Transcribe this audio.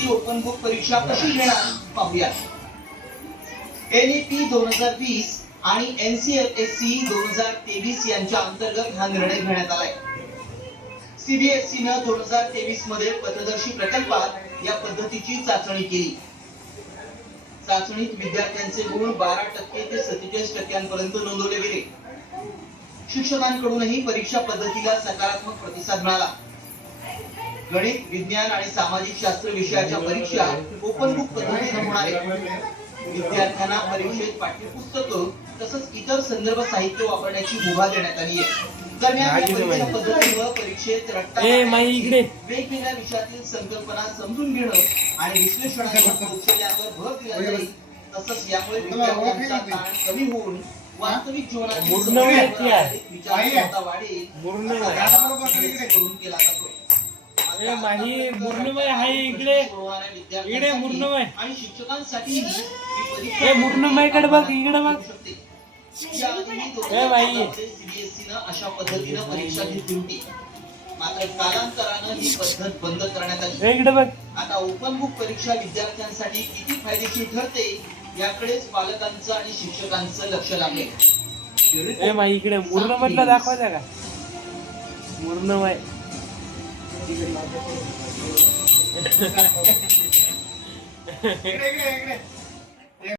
CBSE open book परीक्षा कशी घेणार पाहूया. एनईपी 2020 आणि एनसीएलएससी 2023 यांच्या अंतर्गत हा निर्णय घेण्यात आलाय. सीबीएसई न 2023 मध्ये पथदर्शी प्रकल्पात या पद्धतीची चाचणी केली. चाचणीत विद्यार्थ्यांचे गुण 12% ते 47% नोंदवले गेले. शिक्षकांकडूनही परीक्षा पद्धतीला सकारात्मक प्रतिसाद मिळाला. गणित, विज्ञान आणि सामाजिक शास्त्र विषयाच्या परीक्षा ओपन बुक पद्धतीने होणार आहेत. विद्यार्थ्यांना परीक्षेत पाठ्यपुस्तकं तसंच इतर संदर्भ साहित्य वापरण्याची मुभा देण्यात आली आहे. दरम्यान या परीक्षा पद्धतीवर परीक्षेत वेगवेगळ्या विषयातील संकल्पना समजून घेणं आणि विश्लेषणाच्या कौशल्यावर भर दिला जाईल. तसंच यामुळे विद्यार्थ्यांचा ताण कमी होऊन वास्तविक जीवनातील विचारक्षमता वाढेल करून केला जातो. आणि शिक्षकांसाठी सीबीएसईनं अशा पद्धतीनं परीक्षा घेतली होती. मात्र कालांतरानं ही पद्धत बंद करण्यात आली. आता ओपन बुक परीक्षा विद्यार्थ्यांसाठी किती फायदेशीर ठरते याकडेच पालकांचं आणि शिक्षकांचं लक्ष लागेल. इकडे मुर्नमधला दाखवायचा का? मुर्नमय इकडे